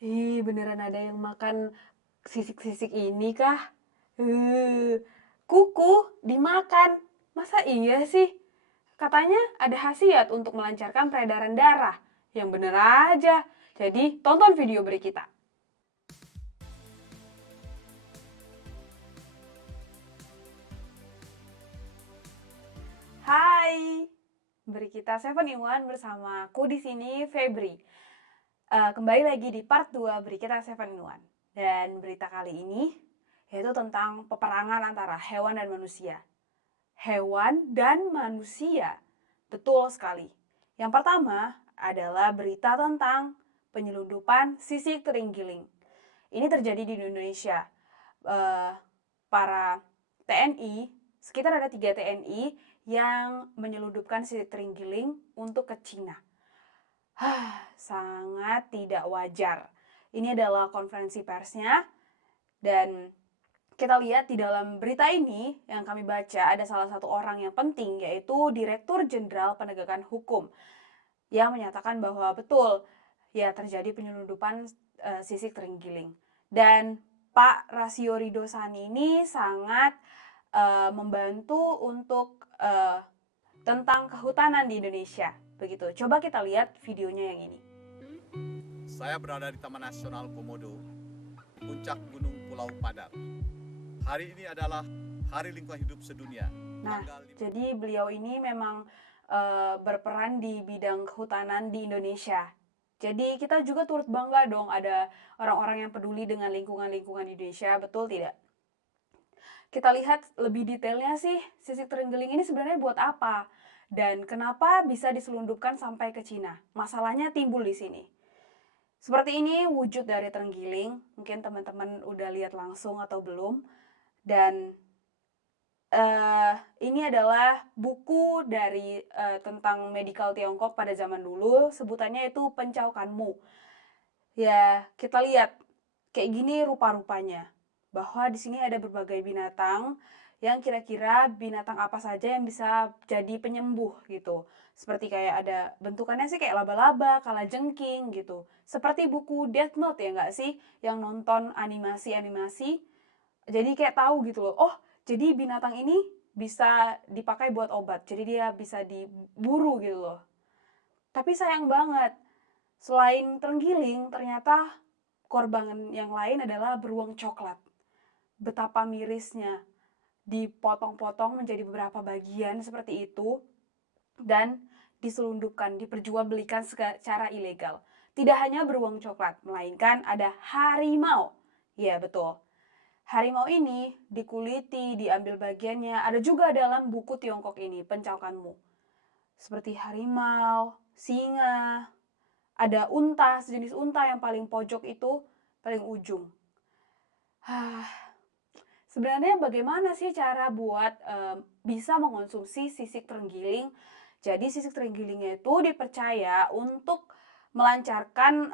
Ih, beneran ada yang makan sisik-sisik ini kah? Kuku dimakan. Masa iya sih? Katanya ada khasiat untuk melancarkan peredaran darah. Yang bener aja. Jadi, tonton video beri kita. Hai, beri kita Seven in One bersama aku di sini Febri. Kembali lagi di part 2 beri kita Seven in One. Dan berita kali ini yaitu tentang peperangan antara hewan dan manusia. Hewan dan manusia. Betul sekali. Yang pertama adalah berita tentang penyelundupan sisik terenggiling. Ini terjadi di Indonesia. Eh, para TNI, sekitar ada 3 TNI yang menyelundupkan sisik terenggiling untuk ke Cina. Sangat tidak wajar. Ini adalah konferensi persnya dan kita lihat di dalam berita ini yang kami baca ada salah satu orang yang penting yaitu Direktur Jenderal Penegakan Hukum yang menyatakan bahwa betul ya terjadi penyelundupan sisik terenggiling. Dan Pak Rasio Ridosani ini sangat membantu untuk tentang kehutanan di Indonesia. Begitu. Coba kita lihat videonya yang ini. Saya berada di Taman Nasional Komodo, puncak Gunung Pulau Padar. Hari ini adalah Hari Lingkungan Hidup Sedunia. Nah, jadi beliau ini memang berperan di bidang kehutanan di Indonesia. Jadi kita juga turut bangga dong ada orang-orang yang peduli dengan lingkungan-lingkungan di Indonesia, betul tidak? Kita lihat lebih detailnya sih, sisik terenggiling ini sebenarnya buat apa? Dan kenapa bisa diselundupkan sampai ke Cina? Masalahnya timbul di sini. Seperti ini wujud dari terenggiling, mungkin teman-teman udah lihat langsung atau belum. Dan ini adalah buku dari tentang medical Tiongkok pada zaman dulu, sebutannya itu Pencau Kanmu. Ya, kita lihat kayak gini rupa-rupanya. Bahwa di sini ada berbagai binatang yang kira-kira binatang apa saja yang bisa jadi penyembuh gitu. Seperti kayak ada bentukannya sih kayak laba-laba, kalajengking gitu. Seperti buku Death Note ya nggak sih? Yang nonton animasi-animasi. Jadi kayak tahu gitu loh. Oh, jadi binatang ini bisa dipakai buat obat. Jadi dia bisa diburu gitu loh. Tapi sayang banget. Selain terenggiling, ternyata korban yang lain adalah beruang coklat. Betapa mirisnya. Dipotong-potong menjadi beberapa bagian seperti itu dan diselundupkan, diperjualbelikan secara ilegal. Tidak hanya beruang coklat, melainkan ada harimau. Ya, betul. Harimau ini dikuliti, diambil bagiannya. Ada juga dalam buku Tiongkok ini, Pencaukanmu. Seperti harimau, singa, ada unta, sejenis unta yang paling pojok itu, paling ujung. Sebenarnya bagaimana sih cara buat bisa mengonsumsi sisik terenggiling? Jadi sisik terenggiling itu dipercaya untuk melancarkan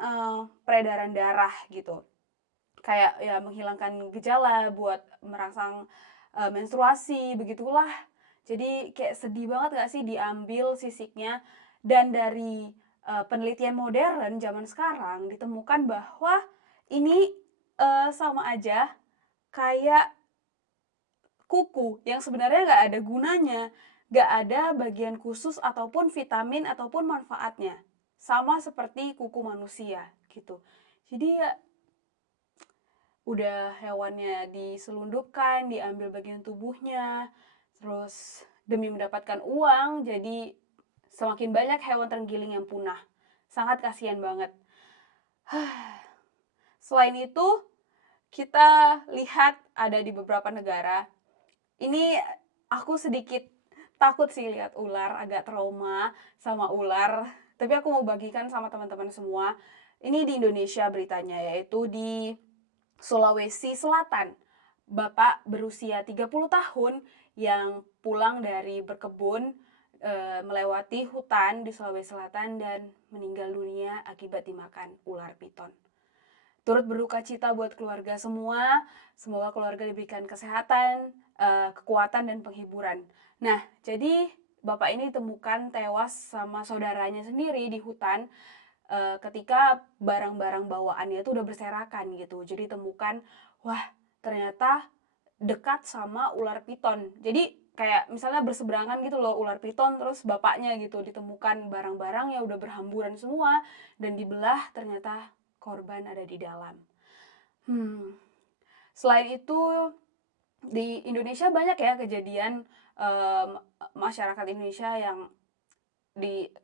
peredaran darah gitu. Kayak ya menghilangkan gejala buat merangsang menstruasi begitulah. Jadi kayak sedih banget gak sih diambil sisiknya dan dari penelitian modern zaman sekarang ditemukan bahwa ini sama aja kayak kuku yang sebenarnya nggak ada gunanya, nggak ada bagian khusus ataupun vitamin ataupun manfaatnya. Sama seperti kuku manusia gitu. Jadi ya udah hewannya diselundupkan, diambil bagian tubuhnya, terus demi mendapatkan uang, jadi semakin banyak hewan terenggiling yang punah. Sangat kasihan banget. Selain itu, kita lihat ada di beberapa negara. Ini aku sedikit takut sih lihat ular, agak trauma sama ular. Tapi aku mau bagikan sama teman-teman semua. Ini di Indonesia beritanya, yaitu di Sulawesi Selatan. Bapak berusia 30 tahun yang pulang dari berkebun melewati hutan di Sulawesi Selatan dan meninggal dunia akibat dimakan ular piton. Turut berduka cita buat keluarga semua. Semoga keluarga diberikan kesehatan, kekuatan, dan penghiburan. Nah, jadi bapak ini ditemukan tewas sama saudaranya sendiri di hutan. ketika barang-barang bawaannya itu udah berserakan gitu. Jadi temukan, wah ternyata dekat sama ular piton. Jadi kayak misalnya berseberangan gitu loh ular piton terus bapaknya gitu, ditemukan barang-barang yang udah berhamburan semua dan dibelah ternyata korban ada di dalam. Selain itu di Indonesia banyak ya kejadian masyarakat Indonesia yang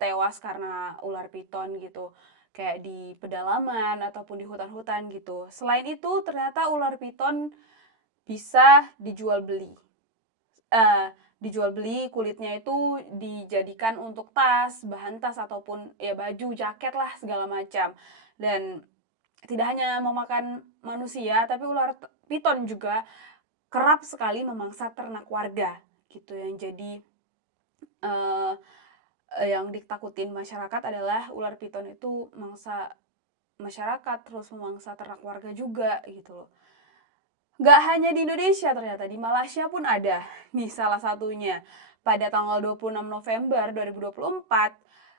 tewas karena ular piton gitu, kayak di pedalaman ataupun di hutan-hutan gitu. Selain itu ternyata ular piton bisa dijual beli. Dijual beli kulitnya itu dijadikan untuk tas, bahan tas ataupun ya baju, jaket lah segala macam. Dan tidak hanya memakan manusia, tapi ular piton juga kerap sekali memangsa ternak warga gitu. Yang jadi yang ditakutin masyarakat adalah ular piton itu mangsa masyarakat, terus memangsa ternak warga juga gitu loh. Nggak hanya di Indonesia ternyata, di Malaysia pun ada. Nih salah satunya, pada tanggal 26 November 2024,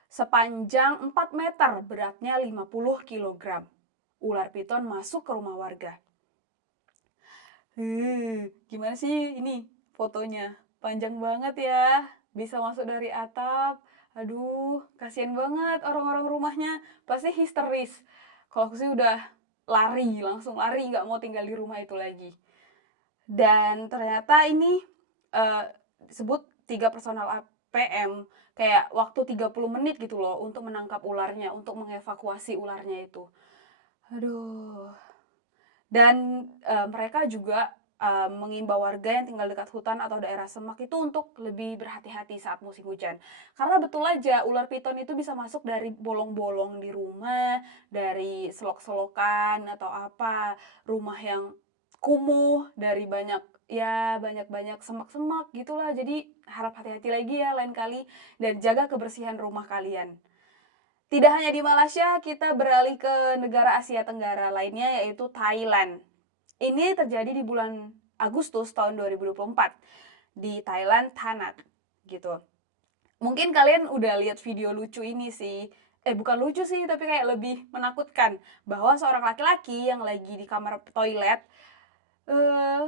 sepanjang 4 meter, beratnya 50 kilogram, ular piton masuk ke rumah warga. Gimana sih ini fotonya? Panjang banget ya, bisa masuk dari atap. Aduh, kasihan banget orang-orang rumahnya, pasti histeris. Kalau aku sih udah lari, langsung lari, nggak mau tinggal di rumah itu lagi. Dan ternyata ini disebut 3 personal APM, kayak waktu 30 menit gitu loh untuk menangkap ularnya, untuk mengevakuasi ularnya itu. Aduh. Dan mereka juga mengimbau warga yang tinggal dekat hutan atau daerah semak itu untuk lebih berhati-hati saat musim hujan. Karena betul aja ular piton itu bisa masuk dari bolong-bolong di rumah, dari selok-selokan atau apa, rumah yang kumuh, dari banyak-banyak semak-semak gitulah. Jadi harap hati-hati lagi ya lain kali dan jaga kebersihan rumah kalian. Tidak hanya di Malaysia, kita beralih ke negara Asia Tenggara lainnya yaitu Thailand. Ini terjadi di bulan Agustus tahun 2024 di Thailand, Thanat gitu. Mungkin kalian udah lihat video lucu ini sih. Bukan lucu sih, tapi kayak lebih menakutkan bahwa seorang laki-laki yang lagi di kamar toilet eh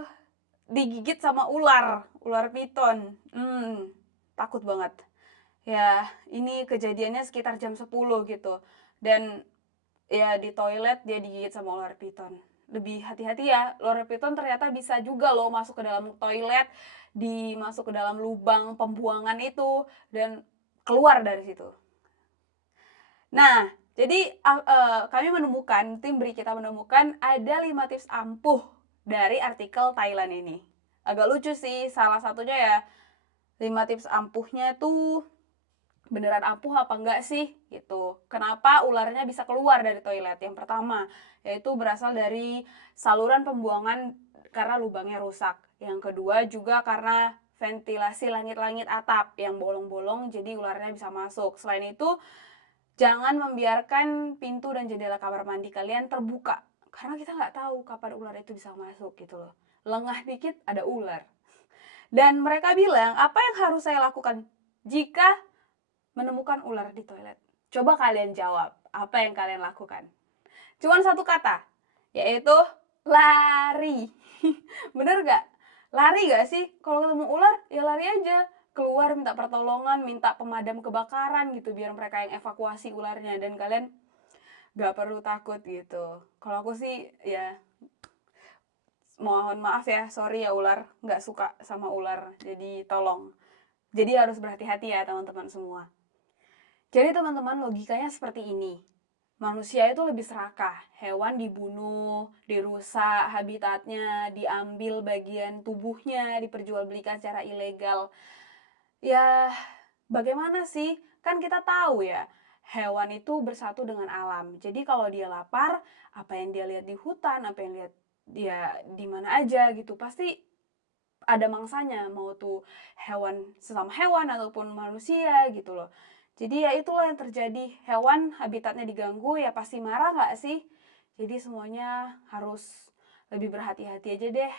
digigit sama ular piton. Takut banget. Ya, ini kejadiannya sekitar jam 10 gitu. Dan ya di toilet dia digigit sama ular piton. Lebih hati-hati ya, ular piton ternyata bisa juga loh masuk ke dalam toilet, masuk ke dalam lubang pembuangan itu dan keluar dari situ. Nah, jadi kami menemukan, tim BRI kita menemukan ada 5 tips ampuh dari artikel Thailand ini. Agak lucu sih, salah satunya ya 5 tips ampuhnya tuh beneran ampuh apa enggak sih gitu. Kenapa ularnya bisa keluar dari toilet? Yang pertama, yaitu berasal dari saluran pembuangan karena lubangnya rusak. Yang kedua juga karena ventilasi langit-langit atap yang bolong-bolong jadi ularnya bisa masuk. Selain itu, jangan membiarkan pintu dan jendela kamar mandi kalian terbuka. Karena kita nggak tahu kapan ular itu bisa masuk gitu loh. Lengah dikit ada ular. Dan mereka bilang, apa yang harus saya lakukan jika menemukan ular di toilet? Coba kalian jawab, apa yang kalian lakukan? Cuman satu kata, yaitu lari. Bener gak? Lari gak sih? Kalau ketemu ular, ya lari aja. Keluar minta pertolongan, minta pemadam kebakaran gitu, biar mereka yang evakuasi ularnya. Dan kalian gak perlu takut gitu. Kalau aku sih, ya mohon maaf ya, sorry ya ular, gak suka sama ular. Jadi tolong. Jadi harus berhati-hati ya teman-teman semua. Jadi teman-teman logikanya seperti ini. Manusia itu lebih serakah. Hewan dibunuh, dirusak habitatnya, diambil bagian tubuhnya, diperjualbelikan secara ilegal. Ya, bagaimana sih? Kan kita tahu ya, hewan itu bersatu dengan alam. Jadi kalau dia lapar, apa yang dia lihat di hutan, apa yang lihat dia di mana aja gitu, pasti ada mangsanya, mau tuh sesama hewan ataupun manusia gitu loh. Jadi ya itulah yang terjadi, hewan habitatnya diganggu ya pasti marah nggak sih? Jadi semuanya harus lebih berhati-hati aja deh.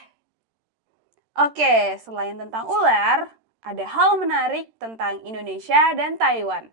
Oke, selain tentang ular, ada hal menarik tentang Indonesia dan Taiwan.